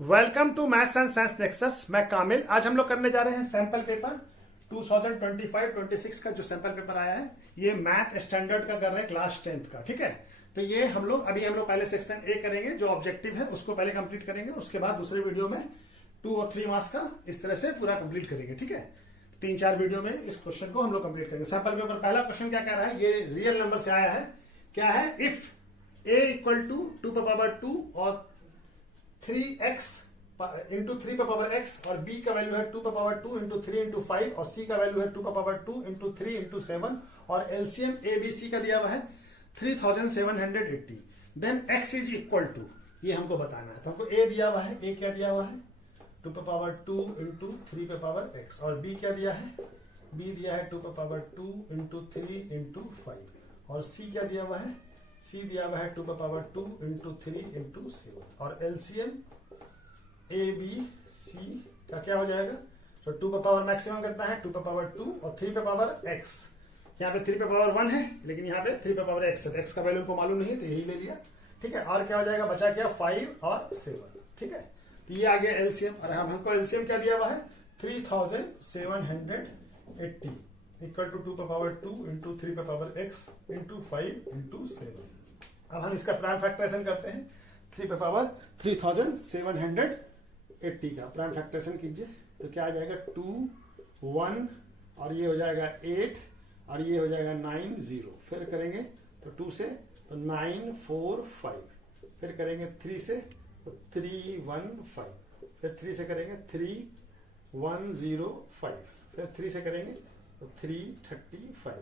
Welcome to maths and science nexus. मैं कामिल। आज हम लोग करने जा रहे हैं सैंपल पेपर 2025-26 का जो सैंपल पेपर आया है, ये मैथ स्टैंडर्ड का कर रहे हैं, क्लास 10th का। ठीक है, तो ये हम लोग पहले सेक्शन ए करेंगे, जो ऑब्जेक्टिव है उसको पहले कंप्लीट करेंगे। उसके बाद दूसरे वीडियो में 2 और 3 मार्क्स का इस तरह से पूरा कंप्लीट करेंगे। ठीक है, 3-4 वीडियो में इस क्वेश्चन को हम लोग कंप्लीट करेंगे। सैंपल पेपर पहला क्वेश्चन क्या कह रहा है, ये रियल नंबर से आया है। क्या है, इफ a इक्वल टू 2 पे पावर 2 और 3x इंटू 3 पे पावर x, और b का वैल्यू है 2 पे पावर 2 इंटू 3 इंटू 5, और c का वैल्यू है 2 पे पावर 2 इंटू 3 इंटू 7, और एलसीएम ए बी सी का दिया हुआ है 3780। Then x is equal to, ये हमको बताना है। तो हमको a दिया हुआ है, a क्या दिया हुआ है 2 पे पावर 2 इंटू 3 पे पावर x, और b क्या दिया है, b दिया है 2 पे पावर 2 इंटू 3 इंटू 5, और c क्या दिया हुआ है, c दिया हुआ है 2 पे पावर 2 इंटू 3 इंटू 7, और एलसीएम ए बी सी का क्या हो जाएगा। तो 2 पे पावर मैक्सिमम कितना है 2 पे पावर 2, और 3 पे पावर x, यहाँ पे 3 पे पावर 1 है, लेकिन यहाँ पे 3 पे पावर x है, x का वैल्यू को मालूम नहीं तो यही ले लिया। ठीक है, और क्या हो जाएगा, बचा क्या 5 और 7। ठीक है, तो ये आ गया एलसीएम, और हमको एलसीएम क्या दिया हुआ है 3780 इक्वल टू 2 पे पावर 2 इंटू 3 पे पावर x इंटू 5 इंटू 7। अब हम इसका प्राइम फैक्टराइजेशन करते हैं। 3 पे पावर 3780 का प्राइम फैक्टराइजेशन कीजिए, तो क्या आ जाएगा 2 1, और ये हो जाएगा 8, और ये हो जाएगा 9 0। फिर करेंगे तो 2 से तो 9 4 5, फिर करेंगे 3 से तो 3 1 5, फिर 3 से करेंगे 3 1 0 5, फिर 3 से करेंगे तो 3 35,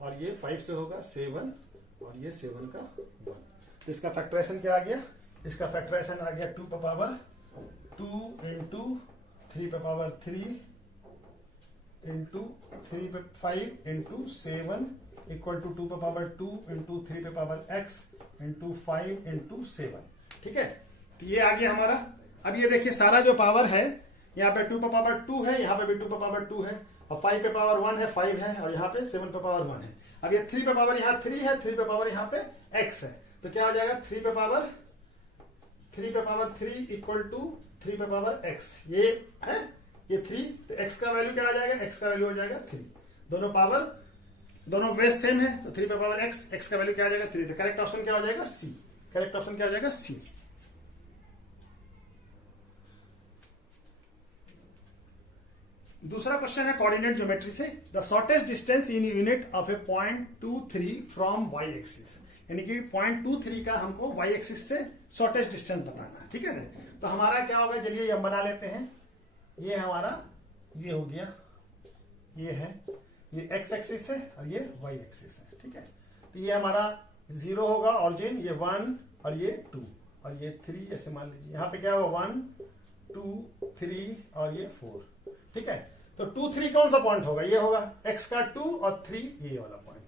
और ये 5 से होगा 7, और ये 7 का 1। इसका फैक्टराइजेशन क्या आ गया, इसका फैक्टराइजेशन आ गया 2 पे पावर 2 इंटू 3 पे पावर 3 इंटू 3 पे 5 इंटू 7 इक्वल टू 2 पे पावर 2 इंटू 3 पे पावर x इंटू 5 इंटू 7। ठीक है, तो ये आ गया हमारा। अब ये देखिए सारा जो पावर है, यहाँ पे 2 पे पावर 2 है, यहाँ पे भी 2 पे पावर 2 है, और 5 पे पावर 1 है 5 है, और यहाँ पे 7 पे पावर 1 है। अब ये 3 पे पावर यहाँ 3 है, 3 पे पावर यहाँ पे x है, तो क्या हो जाएगा 3 पे पावर 3 इक्वल टू 3 पे पावर x, ये है ये 3, तो x का वैल्यू क्या आ जाएगा, x का वैल्यू हो जाएगा 3। दोनों बेस सेम है, तो 3 पे पावर x का वैल्यू क्या आ जाएगा 3। तो करेक्ट ऑप्शन क्या हो जाएगा C। करेक्ट ऑप्शन क्या हो जाएगा C। दूसरा क्वेश्चन है कोऑर्डिनेट ज्योमेट्री से। The shortest distance in unit of A point 23 from y axis, यानी कि पॉइंट 23 का हमको y एक्सिस से शॉर्टेस्ट डिस्टेंस बताना है। ठीक है ना, तो हमारा क्या होगा, चलिए हम बना लेते हैं। ये हमारा ये हो गया, ये है, ये x एक्सिस है और ये y एक्सिस है। ठीक है, तो ये हमारा 0 होगा ऑरिजिन, ये 1 और ये 2 और ये 3, ऐसे मान लीजिए। यहाँ पे क्या होगा 1 2 3 और ये 4। ठीक है, तो 2 3 कौन सा पॉइंट होगा, ये होगा x का 2 और 3 ये वाला पॉइंट।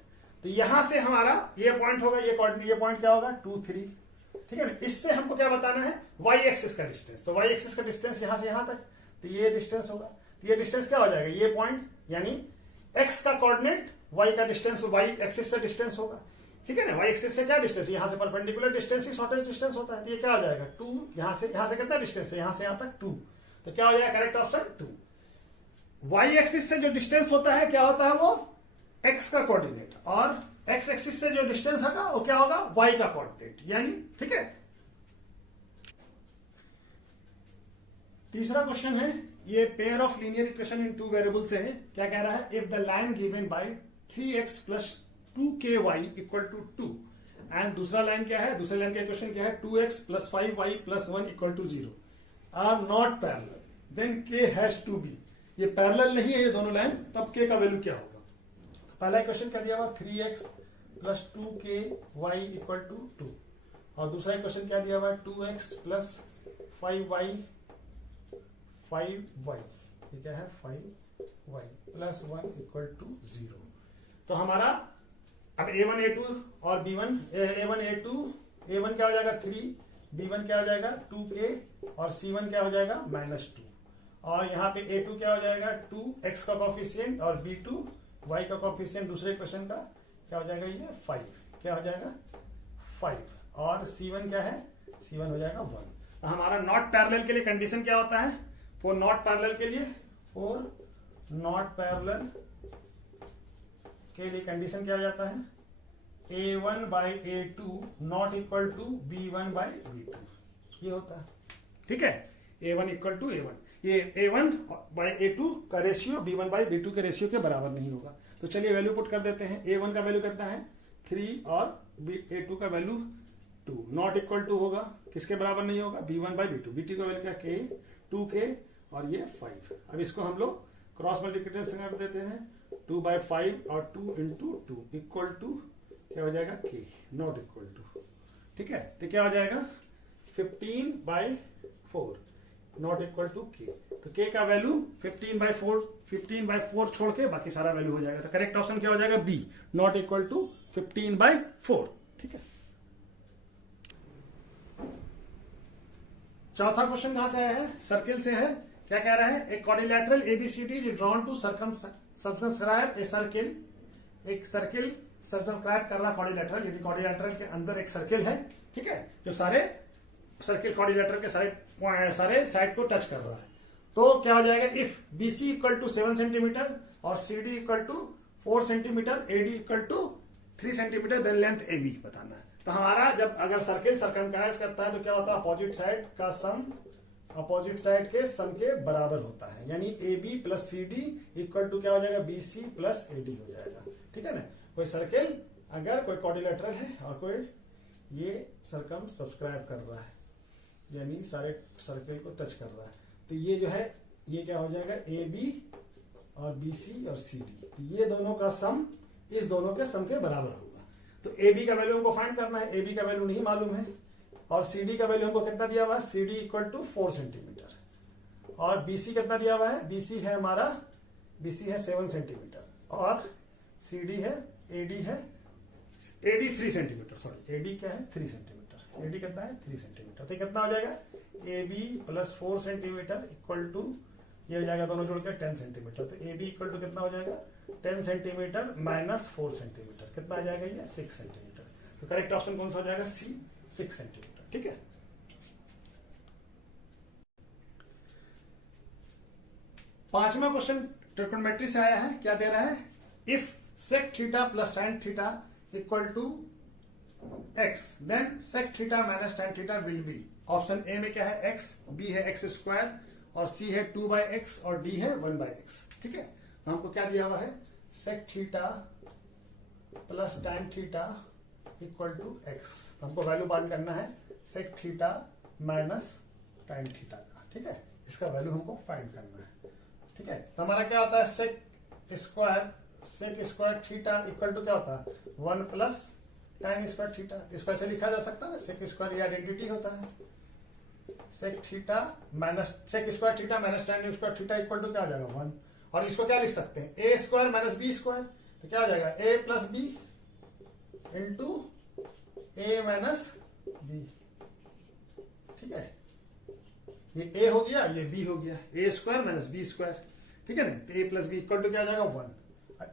तो यहां से हमारा ये पॉइंट होगा, ये पॉइंट क्या होगा 2 3। ठीक है ना, इससे हमको क्या बताना है y एक्सिस का डिस्टेंस। तो y एक्सिस का डिस्टेंस यहां से यहां तक, तो ये डिस्टेंस होगा। तो ये डिस्टेंस क्या हो जाएगा, ये पॉइंट यानी x का कोऑर्डिनेट y का डिस्टेंस y एक्सिस से डिस्टेंस होगा। ठीक है ना, y एक्सिस से क्या डिस्टेंस, यहां से परपेंडिकुलर डिस्टेंस ही शॉर्टेस्ट डिस्टेंस होता है। तो ये क्या हो जाएगा 2, यहां से कितना डिस्टेंस है, यहां से यहां तक 2, तो क्या हो जाएगा करेक्ट ऑप्शन 2। y एक्सिस से जो डिस्टेंस होता है क्या होता है, वो x का कोऑर्डिनेट, और x एक्सिस से जो डिस्टेंस होगा वो क्या होगा y का कोऑर्डिनेट यानी। ठीक है, तीसरा क्वेश्चन है, ये pair of linear equation in 2 variable से है। क्या कह रहा है, if the line given by 3x plus 2ky equal to 2, and दूसरा लाइन क्या है, दूसरे लाइन का इक्वेशन क्या है 2x plus 5y plus 1 equal to 0 are not parallel, then k has to be. ये पैरेलल नहीं है ये दोनों लाइन, तब k का वैल्यू क्या होगा। तो पहला इक्वेशन क्या दिया हुआ 3x plus 2ky equal to 2, और दूसरा इक्वेशन क्या दिया हुआ 2x प्लस 5y, ये क्या है 5y प्लस 1 इक्वल टू 0। तो हमारा अब a1 a2 और b1, a1 a2, a1 क्या हो जाएगा 3, b1 क्या हो जाएगा 2k, और c1 क्या हो जाएगा -2, और यहाँ पे a2 क्या हो जाएगा 2x का कॉफिशिएंट, और b2 y का कॉफिशिएंट दूसरे क्वेश्चन का क्या हो जाएगा ये 5, क्या हो जाएगा 5, और c1 क्या है, c1 हो जाएगा 1। तो हमारा नॉट पैरेलल के लिए कंडीशन क्या होता है? फॉर नॉट पैरेलल के लिए, फॉर नॉट पैरेलल के लिए कंडीशन क्या हो जाता है? A1 by A2 not equal to B1 by B2, ये होता है। ठीक है, A1 इक्वल टू A1, ये A1 बाई A2 का रेशियो B1 बाई B2 के रेशियो के बराबर नहीं होगा। तो चलिए वैल्यू पुट कर देते हैं। A1 का वैल्यू कितना है? 3 और A2 का वैल्यू 2, नॉट इक्वल टू होगा, किसके बराबर नहीं होगा? B1 बाई B2, B2 का वैल्यू क्या? K, 2K और ये 5। अब इसको हम लोग क्रॉस मल्टीप्लिकेशन कर देते हैं, 2 बाई 5 और 2 इंटू 2 इक्वल टू क्या हो जाएगा? K not equal to. ठीक है, तो क्या हो जाएगा? 15 by 4 not equal to K। तो K का वैल्यू 15 बाई 4 छोड़ के बाकी सारा वैल्यू हो जाएगा। तो करेक्ट ऑप्शन क्या हो जाएगा? B not equal to 15 by 4। ठीक है, चौथा क्वेश्चन कहां से आया है? सर्किल से है। क्या कह रहा है? एक quadrilateral ABCD is drawn to circumscribe a circle. एक सर्किल सर्कमस्क्राइब कर रहा क्वाड्रिलैटरल, यानी क्वाड्रिलैटरल के अंदर एक सर्किल है। ठीक है, जो सारे सर्किल क्वाड्रिलैटरल के सारे साइड को टच कर रहा है। तो क्या हो जाएगा? If BC equal to 7 centimetre और CD equal to 4 centimetre, AD equal to 3 centimetre, then length AB बताना है। तो हमारा जब अगर सर्किल सर्कमस्क्राइब करता है तो क्या होता है? अपोजिट साइड का सम अपोजिट साइड के सम के बराबर होता है, यानी AB plus CD equal to क्या हो जाएगा? BC प्लस AD हो जाएगा। ठीक है ना, कोई सर्किल अगर कोई क्वाड्रिलैटरल है और कोई ये सर्कम सब्सक्राइब कर रहा है, यानी सारे सर्किल को टच कर रहा है, तो ये जो है ये क्या हो जाएगा? AB और BC और CD, तो ये दोनों का सम इस दोनों के सम के बराबर होगा। तो AB का वैल्यू हमको फाइंड करना है, AB का वैल्यू नहीं मालूम है, और CD का वैल्यू हमको कितना दिया हुआ है? CD इक्वल टू 4 सेंटीमीटर, और BC कितना दिया हुआ है? BC है हमारा, BC है 7 सेंटीमीटर, और CD है AD है AD 3 सेंटीमीटर, सॉरी AD क्या है? 3 सेंटीमीटर, AD कितना है? 3 सेंटीमीटर। तो कितना हो जाएगा? AB plus 4 centimetre equal to ये हो जाएगा दोनों जोड़ के 10 सेंटीमीटर। तो AB इक्वल टू कितना हो जाएगा? 10 सेंटीमीटर माइनस 4 सेंटीमीटर, कितना आ जाएगा? ये 6 सेंटीमीटर। तो करेक्ट ऑप्शन कौन सा हो जाएगा? C 6 centimetre. ठीक है, पांचवा क्वेश्चन ट्रिग्नोमेट्री से आया है। क्या दे रहा है? If sec theta plus tan theta equal to x, then sec theta minus tan theta will be. Option A में क्या है? x, b है x स्क्वायर, और c है 2 बाई एक्स, और d है 1 बाई एक्स। ठीक है, तो हमको क्या दिया हुआ है? Sec theta plus tan theta equal to x। तो हमको वैल्यू फाइंड करना है sec theta minus tan theta का। ठीक है, इसका वैल्यू हमको फाइंड करना है। ठीक है, तो हमारा क्या होता है? Sec square theta equal to क्या होता है? 1 प्लस tan स्क्वायर थीटा। इसको ऐसे लिखा जा सकता है ना, सेक स्क्वायर ये आइडेंटिटी होता है। Sec theta minus sec square theta minus tan square theta equal to क्या हो जाएगा? 1। और इसको क्या लिख सकते हैं? A square minus B square, तो क्या हो जाएगा? a plus B into A minus B. ठीक है, ये a हो गया, ये b हो गया, a square minus B square. ठीक है ना, तो a plus B equal to क्या हो जाएगा? 1।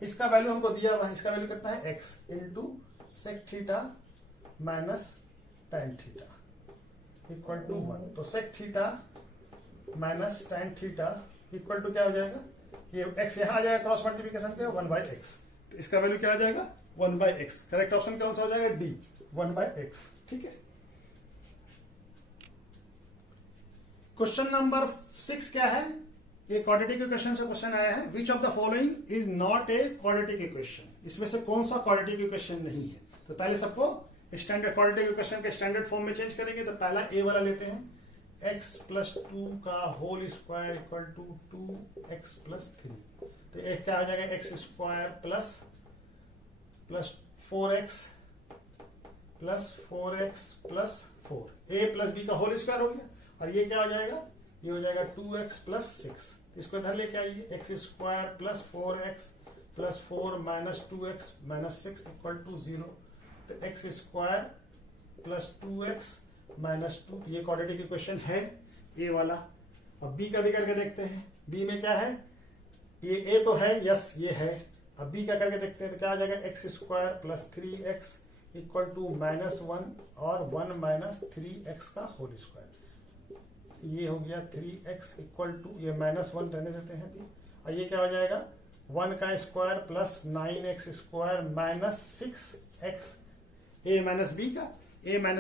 इसका वैल्यू हमको दिया हुआ है, इसका वैल्यू कितना है? x into sec theta minus tan theta equal to 1। तो sec theta minus tan theta equal to क्या हो जाएगा? ये x यहां आ जाएगा क्रॉस मल्टीप्लिकेशन पे, 1 बाई एक्स। तो इसका वैल्यू क्या आ जाएगा? 1 बाई एक्स। करेक्ट ऑप्शन कौन सा हो जाएगा? D 1 by x. ठीक है, क्वेश्चन नंबर 6 क्या है? ये क्वाड्रेटिक इक्वेशन से क्वेश्चन आया है। Which of the following is not a quadratic equation? इसमें से कौन सा क्वाड्रेटिक इक्वेशन नहीं है? तो पहले सबको स्टैंडर्ड क्वाड्रेटिक इक्वेशन के स्टैंडर्ड फॉर्म में चेंज करेंगे। तो पहला ए वाला लेते हैं, x प्लस 2 का whole square equal to 2x plus 3। तो एक क्या आ जाएगा? x square plus 4x plus 4x plus 4, a plus b का होल स्क्वायर हो गया। और ये क्या हो जाएगा? ये हो जाएगा 2x प्लस 6। इसको इधर लेके आइए, x square plus 4x plus 4 minus 2x minus 6 equal to 0। तो x square plus 2x minus 2, ये क्वाड्रेटिक इक्वेशन है ए वाला। अब बी का भी करके देखते हैं। बी में क्या है? ये ए तो है, यस ये है। अब बी का करके देखते हैं तो क्या आ जाएगा? X square plus 3x equal to -1 और 1 माइनस 3x का होल स्क्वायर। ये हो गया 3x इक्वल टू, ये -1 रहने देते हैं अभी, और ये क्या हो जाएगा 1 का square plus 9x square minus 6x a minus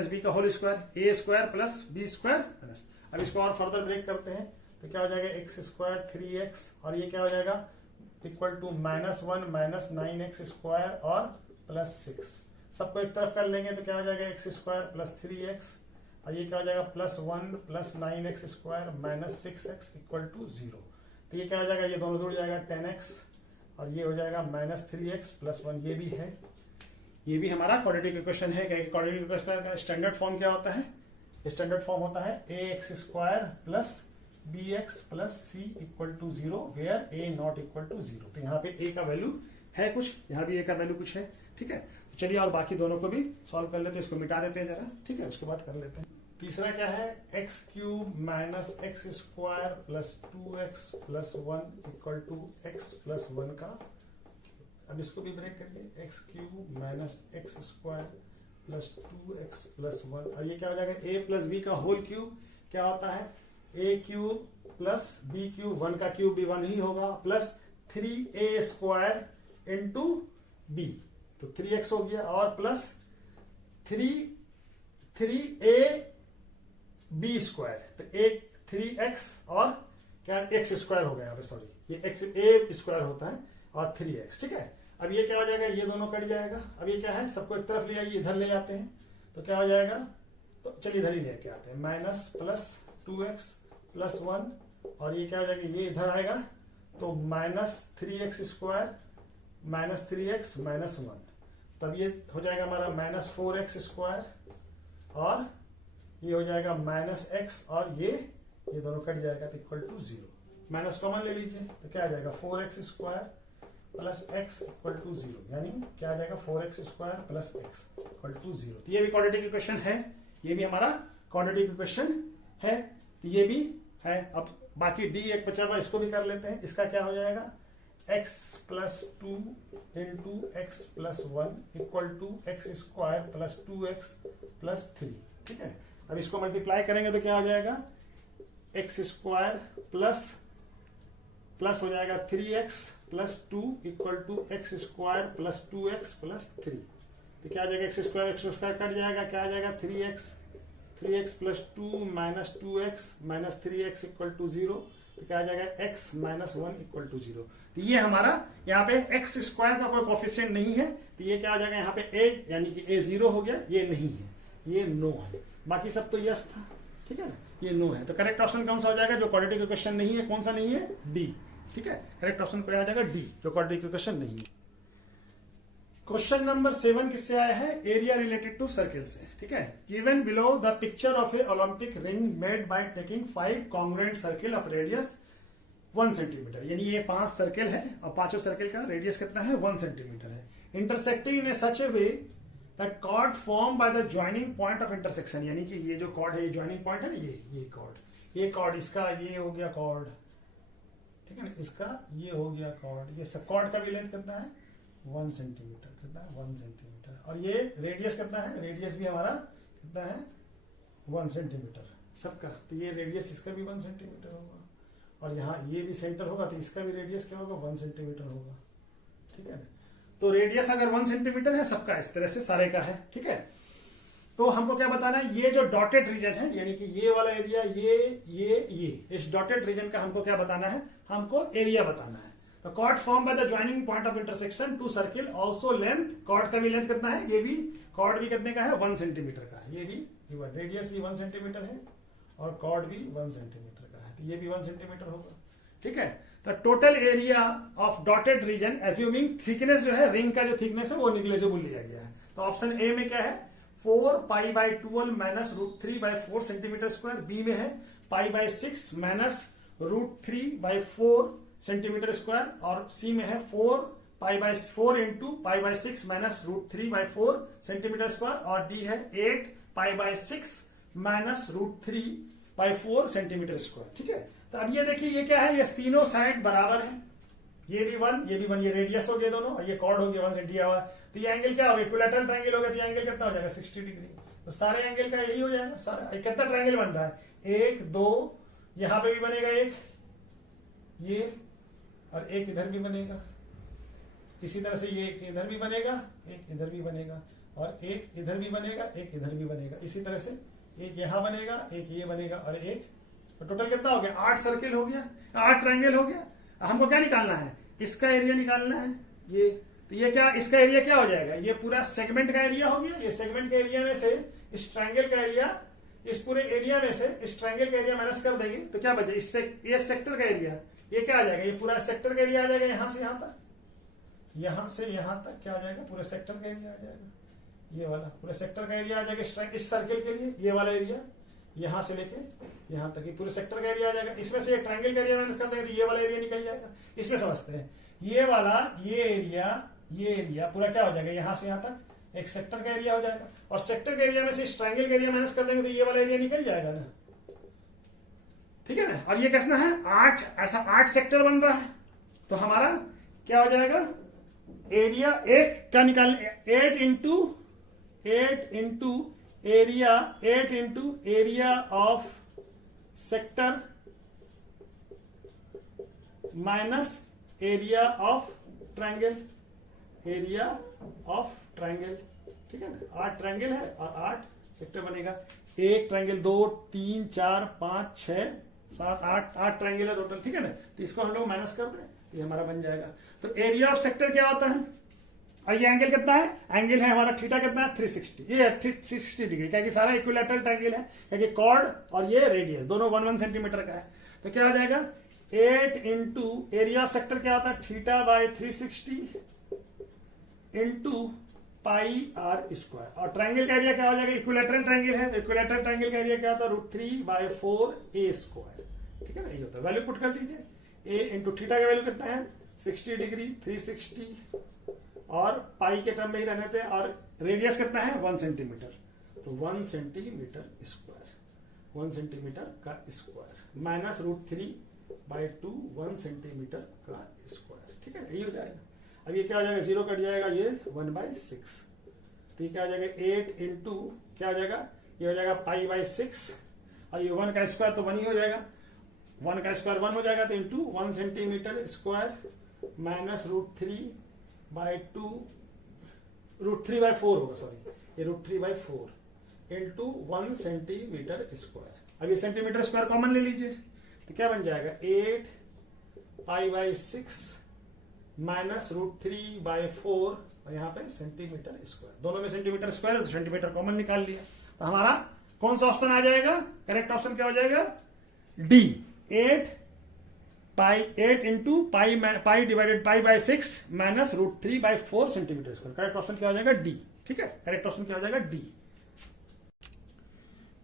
B का whole square, a square plus b square minus. अब इसको और फर्दर ब्रेक करते हैं तो क्या हो जाएगा x स्क्वायर 3x, और ये क्या हो जाएगा equal to -1 minus 9x square और प्लस 6। सबको एक तरफ कर लेंगे तो क्या हो जाएगा x स्क्वायर प्लस 3x, और ये क्या हो जाएगा +1 plus 9x square minus 6x equal to 0। तो ये क्या हो जाएगा, ये दोनों जुड़ जाएगा 10x, और ये हो जाएगा -3x प्लस 1, ये भी है, ये भी हमारा क्वाड्रेटिक इक्वेशन है। क्वाड्रेटिक इक्वेशन का स्टैंडर्ड फॉर्म क्या होता है, स्टैंडर्ड फॉर्म होता है ax square plus bx plus c equal to 0 where a not equal to 0। तो यहाँ पे a का वैल्यू है कुछ, यहाँ भी a का वैल्यू कुछ है, ठीक है। तो चलिए और बाकी दोनों को भी सॉल्व कर लेते हैं, इसको मिटा देते हैं जरा, ठीक है, उसके बाद कर लेते हैं। तीसरा क्या है, x cube minus x square plus 2x plus 1 equal to x plus 1 का। अब इसको भी ब्रेक करिए, x cube minus x square plus 2x plus 1, और ये क्या हो जाएगा a प्लस b का होल क्यूब, क्या होता है a cube plus b cube, 1 का क्यूब भी 1 ही होगा, plus 3a square into b, तो 3x हो गया, और प्लस 3a b स्क्वायर, तो एक 3x और क्या x स्क्वायर हो गया यहाँ पे, सॉरी ये x a स्क्वायर होता है और 3x, ठीक है। अब ये क्या हो जाएगा, ये दोनों कट जाएगा। अब ये क्या है, सबको एक तरफ ले आइए, इधर ले आते हैं तो क्या हो जाएगा, तो चलिए इधर ही लेके आते हैं, माइनस प्लस 2x प्लस 1, और ये क्या हो जाएगा, ये इधर आएगा तो -3x square minus 3x minus 1, तब ये हो जाएगा हमारा -4x स्क्वायर, और ये हो जाएगा -x, और ये दोनों कट जाएगा तो इक्वल टू 0। माइनस कॉमन ले लीजिए तो क्या आ जाएगा 4x square plus x equal to 0, यानी क्या आ जाएगा 4x square plus x equal to 0। तो ये भी क्वाड्रेटिक इक्वेशन है, ये भी हमारा क्वाड्रेटिक इक्वेशन है, तो ये भी है। अब बाकी d एक बचा हुआ, इसको भी कर लेते हैं। इसका क्या हो जाएगा, x plus 2 into x plus 1 equal to x square plus 2x plus 3, ठीक है। अब इसको मल्टीप्लाई करेंगे तो क्या हो जाएगा, एक्स स्क्वायर प्लस हो जाएगा 3x plus 2 equal to x square plus 2x plus 3, तो क्या आ जाएगा, एक्स स्क्वायर कट जाएगा, क्या आ जाएगा 3x plus 2 minus 2x minus 3x equal to 0, तो क्या आ जाएगा x माइनस 1 इक्वल टू 0। तो ये हमारा यहाँ पे एक्स स्क्वायर का कोई कोफिशिएंट नहीं है, तो ये क्या आ जाएगा यहाँ पे a, यानी कि a 0 हो गया, ये नहीं है, ये नो है, बाकी सब तो यस था, ठीक है ना, ये नो है। तो करेक्ट ऑप्शन कौन सा हो जाएगा, जो क्वाड्रेटिक इक्वेशन नहीं है, कौन सा नहीं है, डी, ठीक है। करेक्ट ऑप्शन क्या आ जाएगा, डी, जो क्वाड्रेटिक इक्वेशन नहीं है। क्वेश्चन नंबर 7 किससे आया है, एरिया रिलेटेड टू सर्किल से, ठीक है। Given below the picture of A Olympic ring made by taking 5 congruent circle of radius 1 centimetre, यानी ये 5 सर्किल है और पांचों सर्किल का रेडियस कितना है, 1 सेंटीमीटर है। Intersecting in a such a way that chord form by the joining point of intersection, यानी कि ये जो कॉर्ड है, ये ज्वाइनिंग पॉइंट है ना, ये कॉर्ड इसका ये हो गया कॉर्ड, ठीक है ना, इसका ये हो गया कॉर्ड, ये सब कॉर्ड का भी लेंथ कितना है 1 सेंटीमीटर, कितना है 1 सेंटीमीटर, और ये रेडियस कितना है, रेडियस भी हमारा कितना है 1 सेंटीमीटर सबका, तो ये रेडियस इसका भी 1 सेंटीमीटर होगा, और यहाँ ये भी सेंटर होगा तो इसका भी रेडियस क्या होगा 1 सेंटीमीटर होगा, ठीक है ना। तो रेडियस अगर 1 सेंटीमीटर है सबका, इस तरह से सारे का है, ठीक है। तो हमको क्या बताना है, ये जो डॉटेड रीजन है, यानी कि ये वाला एरिया, ये इस डॉटेड रीजन का हमको क्या बताना है, हमको एरिया बताना है। तो chord form by the joining point of intersection to circle also length, chord का भी लेंथ कितना है, ये भी कॉर्ड भी कितने का है 1 सेंटीमीटर का है, ये भी रेडियस भी 1 सेंटीमीटर है और कॉर्ड भी 1 सेंटीमीटर का है, तो ये भी 1 सेंटीमीटर होगा, ठीक है। तो total area of dotted region assuming thickness जो है, रिंग का जो थिकनेस है वो निग्लेजिबल लिया गया है। तो ऑप्शन ए में क्या है 4 pi by 12 minus √3 by 4 centimetre square, B में है pi by 6 minus √3 by 4 centimetre square, और सी में है 4 pi by 4 into pi by 6 minus √3 by 4 centimetre square, और डी है 8 pi by 6 minus √3 by 4 centimetre square, ठीक है। तो अब ये देखिए ये क्या है, ये तीनों साइड बराबर है, ये भी 1 ये भी 1, ये रेडियस हो गया दोनों, और ये कॉर्ड हो गया 1 दिया हुआ, तो ये एंगल क्या हो गया, इक्विलैटरल ट्रायंगल हो गया, तो ये एंगल कितना हो जाएगा 60 डिग्री। तो सारे एंगल का यही हो जाएगा, सारा कितना ट्रायंगल बन रहा है, 1 2 यहां पे भी बनेगा एक, ये, और एक इधर भी बनेगा। इसी तरह से ये एक इधर भी बनेगा, एक इधर भी बनेगा, और एक इधर भी बनेगा, एक इधर भी बनेगा। इसी तरह से एक यहां बनेगा, एक ये बनेगा, और एक, तो टोटल कितना हो गया? 8 सर्किल हो गया, 8 ट्रायंगल हो गया। हमको क्या निकालना है? इसका एरिया निकालना है। ये तो ये क्या, इसका एरिया क्या हो जाएगा? ये पूरा सेगमेंट का एरिया हो गया। ये सेगमेंट के एरिया में से इस ट्रायंगल का एरिया, इस पूरे एरिया में से इस ट्रायंगल का एरिया माइनस कर देंगे तो क्या बचे? इससे ये सेक्टर का एरिया, ये क्या आ जाएगा? ये पूरा सेक्टर का एरिया आ जाएगा, यहां से यहां तक, यहां से यहां तक क्या आ जाएगा? पूरे सेक्टर का एरिया आ जाएगा। ये वाला पूरे सेक्टर का एरिया आ जाएगा इस सर्किल के लिए। ये वाला एरिया यहां से लेके यहां तक, ये पूरे सेक्टर का एरिया आ जाएगा। इसमें से ट्रायंगल का एरिया माइनस कर देंगे तो ये वाला एरिया निकल जाएगा। इसमें समझते हैं, ये वाला ये एरिया पूरा क्या हो जाएगा? यहां से यहां तक एक सेक्टर का एरिया हो जाएगा, और सेक्टर के एरिया में से इस ट्रायंगल का एरिया माइनस कर देंगे तो ये वाला एरिया निकल जाएगा ना, ठीक है ना। और ये कैसा है? 8, ऐसा 8 सेक्टर बन रहा है, तो हमारा क्या हो जाएगा? एरिया 8 का निकाल, 8 into area of sector minus area of triangle, ठीक है ना। 8 ट्रायंगल है और 8 सेक्टर बनेगा। एक ट्रायंगल 2 3 4 5 6 7 8 ट्रायंगल है टोटल, ठीक है ना। तो इसको हम लोग माइनस कर दें तो ये हमारा बन जाएगा। तो एरिया ऑफ सेक्टर क्या होता है? और ये एंगल कितना है? एंगल है हमारा थीटा कितना है? 360। ये 360 डिग्री, क्या कि सारा इक्विलैटरल ट्रायंगल है, क्योंकि कॉर्ड और ये रेडियस दोनों 1 सेंटीमीटर का है। तो क्या हो जाएगा? 8 इंटू एरिया ऑफ सेक्टर क्या होता है? Theta by 360 into pi r square. और ट्रायंगल का एरिया क्या हो जाएगा? इक्विलैटरल ट्रायंगल है तो इक्विलैटरल ट्रायंगल का एरिया क्या होता है? √3/4 a स्क्वायर, ठीक है ना। ये होता है, वैल्यू पुट कर दीजिए। a इंटू थीटा का वैल्यू कितना है? 60 डिग्री, 360, और पाई के टर्म में ही रहने थे, और रेडियस कितना है? 1 सेंटीमीटर, तो 1 सेंटीमीटर स्क्वायर, 1 सेंटीमीटर का स्क्वायर माइनस √3/2 1 सेंटीमीटर का स्क्वायर, ठीक है। यही हो जाएगा। अब ये क्या हो जाएगा? 0 कट जाएगा, ये 1/6, तो ये क्या हो जाएगा? 8 इंटू क्या हो जाएगा? ये हो जाएगा π/6, और ये 1 का स्क्वायर तो 1 ही हो जाएगा, 1 का स्क्वायर 1 हो जाएगा, तो इंटू 1 सेंटीमीटर स्क्वायर माइनस √3/2 √3/4 होगा, सॉरी, ये √3/4 इंटू 1 सेंटीमीटर स्क्वायर। अब ये सेंटीमीटर स्क्वायर कॉमन ले लीजिए, तो क्या बन जाएगा? 8 π/6 माइनस √3/4, और यहाँ पे सेंटीमीटर स्क्वायर, दोनों में सेंटीमीटर स्क्वायर है तो सेंटीमीटर कॉमन निकाल लिया। तो हमारा कौन सा ऑप्शन आ जाएगा? करेक्ट ऑप्शन क्या हो जाएगा? D, 8 into pi divided π/6 minus √3/4 centimetre square. Correct option क्या हो जाएगा? डी, ठीक है। करेक्ट ऑप्शन क्या हो जाएगा? डी।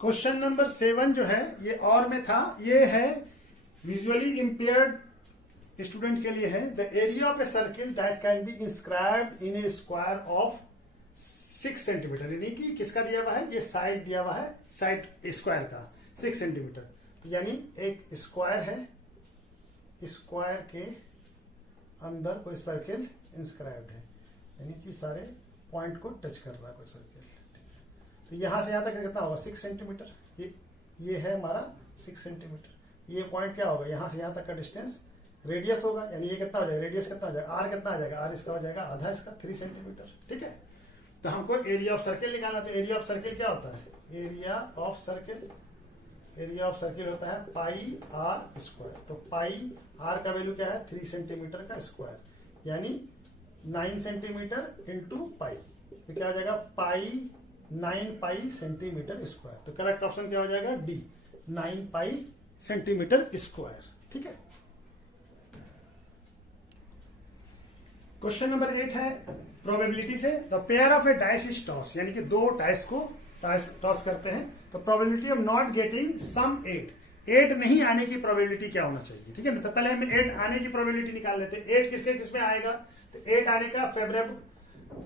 क्वेश्चन नंबर 7 जो है ये और में था, ये है विजुअली इंपेयर्ड स्टूडेंट के लिए है। The area of a circle that can be inscribed in A square of 6 centimetre, यानी कि किसका दिया हुआ है? ये साइड दिया हुआ है, साइड स्क्वायर का 6 सेंटीमीटर, यानी एक स्क्वायर है, स्क्वायर के अंदर कोई सर्किल इंस्क्राइब्ड है, यानी कि सारे पॉइंट को टच कर रहा है कोई सर्किल। तो यहां से यहां तक कितना होगा? 6 सेंटीमीटर। ये है हमारा 6 सेंटीमीटर। ये पॉइंट क्या होगा? यहां से यहां तक का डिस्टेंस रेडियस होगा, यानी ये कितना हो जाएगा? रेडियस कितना हो जाएगा? आर कितना आ जाएगा? आर इसका हो जाएगा आधा इसका, 3 सेंटीमीटर, ठीक है। तो हमको एरिया ऑफ सर्किल निकालना था। एरिया ऑफ सर्किल क्या होता है? एरिया ऑफ सर्किल होता है पाई आर स्क्वायर। तो पाई आर का वैल्यू क्या है? 3 सेंटीमीटर का स्क्वायर, यानी 9 सेंटीमीटर इंटू पाई, तो क्या हो जाएगा? 9 पाई सेंटीमीटर स्क्वायर। तो करेक्ट ऑप्शन क्या हो जाएगा? डी, 9 पाई सेंटीमीटर स्क्वायर, ठीक है। क्वेश्चन नंबर 8 है प्रोबेबिलिटी से। The pair of a dice is toss, यानी कि 2 डाइस को टॉस करते हैं, तो probability of not getting sum 8 नहीं आने की प्रोबेबिलिटी क्या होना चाहिए, ठीक है ना। तो पहले हम 8 आने की प्रोबेबिलिटी निकाल लेते हैं। 8 किसके किसमें आएगा? तो 8 आने का फेवरेबल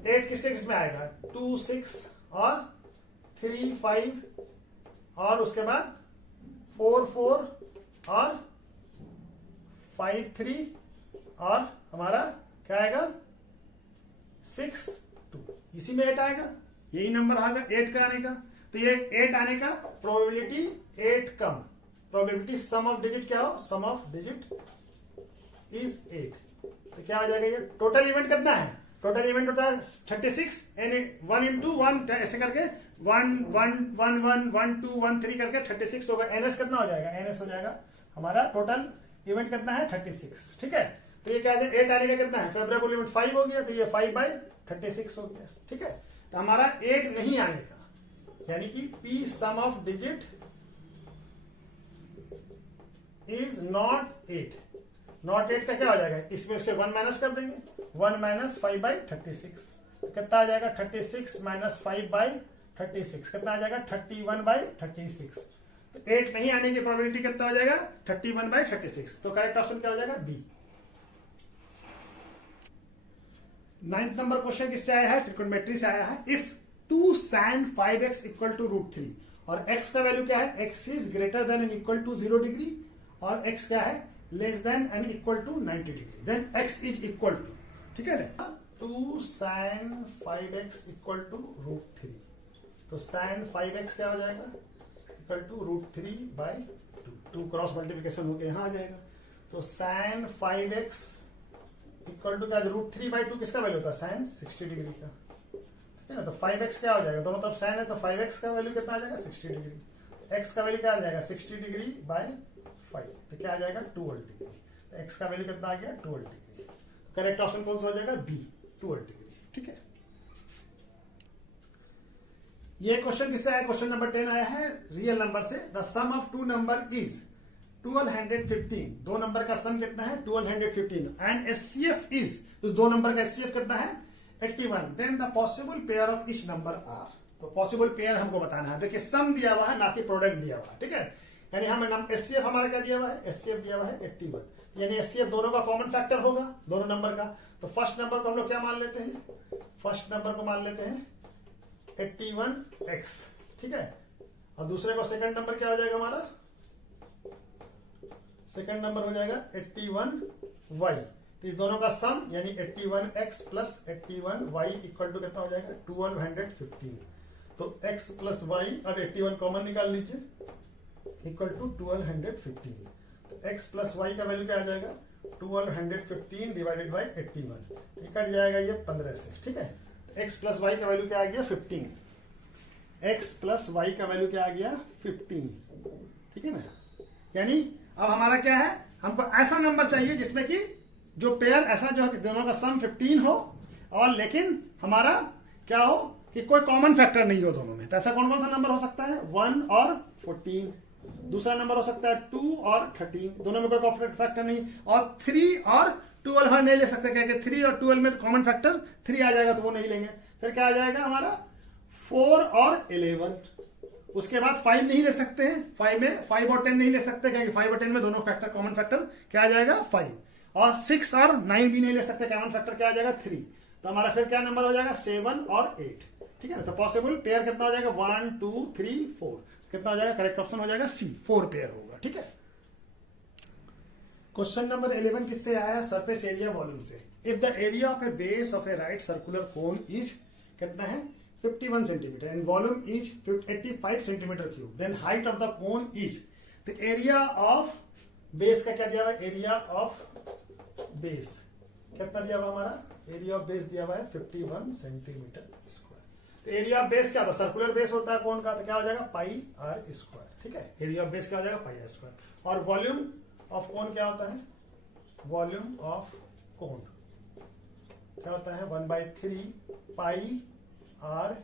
8 किसके किसमें आएगा? 2 6 और 3 5 और उसके बाद 4 4 और 5 3 और हमारा क्या आएगा? 6 2, इसी में 8 आएगा, यही नंबर आएगा 8 का आने का। तो ये 8 आने का probability 8 come, probability sum of digit क्या हो, सम ऑफ डिजिट इज 8। तो क्या हो जाएगा ये, टोटल इवेंट कितना है, टोटल इवेंट होता है 36 एंड 1 into 1 ऐसे करके 1 1 1 1 1 2 1 3 करके 36 होगा। एनएस कितना हो जाएगा, एनएस हो जाएगा हमारा टोटल इवेंट कितना है 36, ठीक है। तो ये क्या है 8 आने का कितना है, फेवरेबल इवेंट 5 हो गया, तो ये 5/36 हो गया, ठीक है। तो हमारा 8 नहीं आने का, यानी कि P sum of digit is not 8, not 8 का क्या हो जाएगा, इसमें से 1 माइनस कर देंगे, 1 माइनस 5/36 कितना आ जाएगा, 36 माइनस 5/36 कितना आ जाएगा, 31/36। तो 8 नहीं आने की प्रोबेबिलिटी कितना हो जाएगा, 31/36। तो करेक्ट ऑप्शन क्या हो जाएगा, बी। 9th नंबर क्वेश्चन किससे आया है, ट्रिकोनोमेट्री से आया है। If 2 sin 5x equal to √3 और x का वैल्यू क्या है, x is greater than and equal to 0 degree और x क्या है less than and equal to 90 degree, then x is equal to, ठीक है ना, 2 sin 5x इक्वल टू √3। तो sin 5x क्या हो जाएगा, इक्वल टू √3/2, 2 क्रॉस मल्टीप्लिकेशन होकर यहां आ जाएगा। तो sin 5x इक्वल टू क्या, √3/2 किसका वैल्यू होता है, sin 60 डिग्री का, ठीक है ना। तो 5x क्या हो जाएगा, दोनों तरफ sin है, तो 5x का वैल्यू कितना आ जाएगा, 60 डिग्री। तो x का वैल्यू क्या आ जाएगा, 60 डिग्री बाय 5, तो क्या आ जाएगा 12 डिग्री। तो x का वैल्यू कितना आ गया, 12 डिग्री। करेक्ट ऑप्शन कौन सा हो जाएगा, बी, 12 डिग्री, ठीक है। ये क्वेश्चन किससे आया, क्वेश्चन नंबर 10 आया है रियल नंबर से। The sum of 2 number is 1215, 2 number का सम कितना है 1215 एंड एचसीएफ इज, उस 2 नंबर का एचसीएफ कितना है 81, then the possible pair of each number are. तो पॉसिबल पेयर हमको बताना है, देखिए सम दिया हुआ है ना कि प्रोडक्ट दिया हुआ है, ठीक है। यानी हमें एचसीएफ हमारा क्या दिया हुआ है, एचसीएफ दिया हुआ है 81, यानी एचसीएफ दोनों का कॉमन फैक्टर होगा, दोनों नंबर का। तो फर्स्ट नंबर को हम लोग क्या मान लेते हैं, फर्स्ट नंबर को मान लेते हैं 81x, ठीक है। और दूसरे को सेकंड नंबर क्या हो जाएगा हमारा, सेकंड नंबर हो जाएगा 81y। तो इस दोनों का सम यानी 81x plus 81y equal to कितना हो जाएगा 1215। तो x प्लस y और 81 कॉमन निकाल लीजिए इक्वल टू 1215। तो x प्लस y का वैल्यू क्या आ जाएगा 1215 डिवाइडेड बाई 81, ये कट जाएगा ये 15 से, ठीक है। तो x प्लस y का वैल्यू क्या आ गया 15, x प्लस y का वैल्यू क्या आ गया 15, ठीक है ना। यानी अब हमारा क्या है, हमको ऐसा नंबर चाहिए जिसमें कि जो पेयर ऐसा जो दोनों का सम 15 हो और लेकिन हमारा क्या हो कि कोई कॉमन फैक्टर नहीं हो दोनों में। तो ऐसा कौन कौन सा नंबर हो सकता है, 1 और 14, दूसरा नंबर हो सकता है 2 और 13, दोनों में कोई कॉमन फैक्टर नहीं, और 3 और 12 नहीं ले सकते, क्या 3 और 12 में कॉमन फैक्टर 3 आ जाएगा तो वो नहीं लेंगे। फिर क्या आ जाएगा हमारा 4 और 11, उसके बाद 5 नहीं ले सकते हैं, 5 में 5 और 10 नहीं ले सकते क्योंकि 5 और 10 में दोनों फैक्टर कॉमन फैक्टर क्या आ जाएगा 5, और 6 और 9 भी नहीं ले सकते, कॉमन फैक्टर क्या आ जाएगा 3। तो हमारा फिर क्या नंबर हो जाएगा 7 और 8, ठीक है ना। तो पॉसिबल पेयर कितना हो जाएगा 1 2 3 4, कितना हो जाएगा, करेक्ट ऑप्शन हो जाएगा सी, 4 पेयर होगा, ठीक है। क्वेश्चन नंबर 11 किससे आया, सरफेस एरिया वॉल्यूम से। If the area of a base of a right circular cone is कितना है 51 centimetre and volume is 85 centimetre cube, then height of the cone is, the area of base का क्या दिया हुआ है, area of base कितना दिया हुआ हमारा, एरिया ऑफ बेस दिया हुआ है 51 सेंटीमीटर स्क्वायर। तो एरिया ऑफ बेस क्या होता है, सर्कुलर बेस होता है कोन का, तो क्या हो जाएगा पाई आर स्क्वायर, ठीक है। एरिया ऑफ बेस क्या हो जाएगा पाई आर स्क्वायर। और वॉल्यूम ऑफ कोन क्या होता है, वॉल्यूम ऑफ कोन क्या होता है 1/3 पाई आर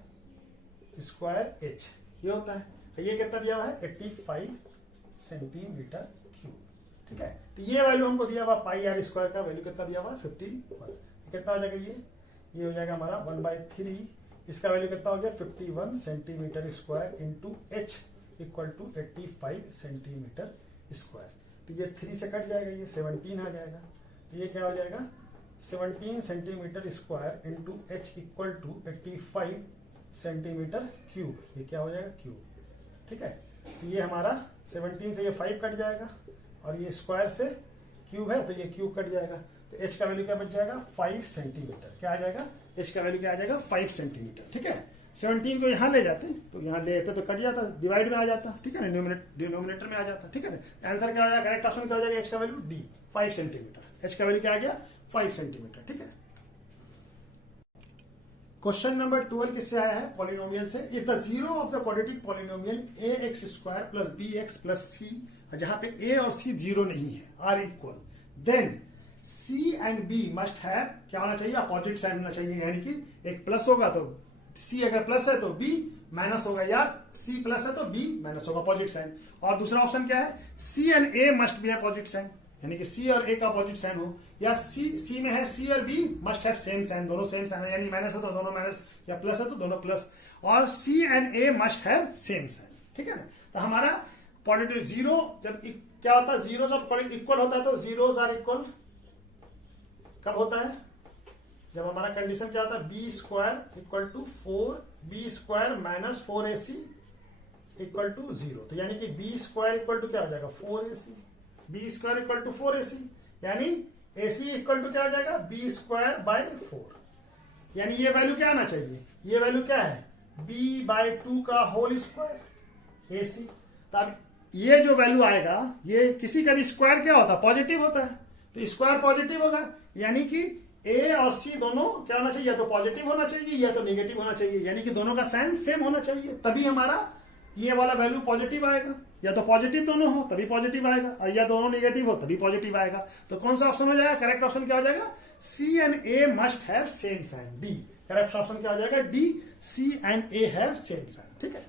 स्क्वायर एच, ये होता है। ये कितना दिया हुआ है 85 सेंटीमीटर क्यूब, ठीक है। तो ये वैल्यू हमको दिया हुआ पाई आर स्क्वायर का वैल्यू कितना दिया हुआ 51, कितना हो जाएगा ये हो जाएगा हमारा 1/3, इसका वैल्यू कितना हो गया 51 centimetre square into h equal to 85 centimetre square. तो ये 3 से कट जाएगा, ये 17 आ जाएगा। तो ये क्या हो जाएगा 17 centimetre square into h equal to 85 centimetre cube, ये क्या हो जाएगा क्यूब, ठीक है। तो ये हमारा 17 से ये 5 कट जाएगा और ये स्क्वायर से क्यूब है तो ये क्यूब कट जाएगा। तो एच का वैल्यू क्या बच जाएगा 5 सेंटीमीटर, क्या आ जाएगा एच का वैल्यू क्या आ जाएगा 5 सेंटीमीटर, ठीक है। 17 को यहाँ ले जाते तो यहाँ ले जाते तो कट जाता, डिवाइड में आ जाता, ठीक है ना, डिनोमिनेटर में आ जाता, ठीक है ना। आंसर क्या हो जाएगा, करेक्ट ऑप्शन क्या हो जाएगा, एच का वैल्यू डी 5 सेंटीमीटर। एच का वैल्यू क्या आ गया 5 सेंटीमीटर, ठीक है। क्वेश्चन नंबर 12 किससे आया है, पॉलिनोमियल से। If the zero of the quadratic polynomial A X square plus B X plus C, जहां पे ए और सी जीरो नहीं है, are equal, then C and B must have क्या होना चाहिए, अपोजिट साइन होना चाहिए। यानी कि एक प्लस होगा तो सी अगर प्लस है तो बी माइनस होगा, या सी प्लस है तो बी माइनस होगा, अपोजिट साइन। और दूसरा ऑप्शन क्या है, C and A must be opposite sign, यानी कि सी और ए का अपोजिट साइन हो, या सी में है सी और b must have same sign, दोनों सेम साइन है, यानी माइनस है तो दोनों माइनस, या प्लस है तो दोनों प्लस, और C and A must have same sign, ठीक है ना। तो हमारा पॉजिटिव जीरो जब क्या होता है, जीरो जब इक्वल होता है तो जीरोज आर इक्वल कब होता है, जब हमारा कंडीशन क्या होता है, b square equal to 4b square minus 4ac equal to 0। तो यानी कि बी स्क्वायर इक्वल टू क्या हो जाएगा 4ac, B square equal to 4ac, यानी ac इक्वल टू क्या हो जाएगा बी स्क्वायर बाय 4। यानी ये वैल्यू क्या आना चाहिए, ये वैल्यू क्या है b बाय 2 का होल स्क्वायर ac। तब ये जो वैल्यू आएगा, ये किसी का भी स्क्वायर क्या होता है, पॉजिटिव होता है, तो स्क्वायर पॉजिटिव होगा, यानी कि ए और सी दोनों क्या होना चाहिए, या तो पॉजिटिव होना चाहिए या तो नेगेटिव होना चाहिए, यानी कि दोनों का साइन सेम होना चाहिए, तभी हमारा ये वाला वैल्यू पॉजिटिव आएगा। या तो पॉजिटिव दोनों हो तभी पॉजिटिव आएगा, और या दोनों नेगेटिव हो तभी पॉजिटिव आएगा। तो कौन सा ऑप्शन हो जाएगा, करेक्ट ऑप्शन क्या हो जाएगा, C and A must have same sign, D. Correct option क्या हो जाएगा, D, C and A have same sign, ठीक है।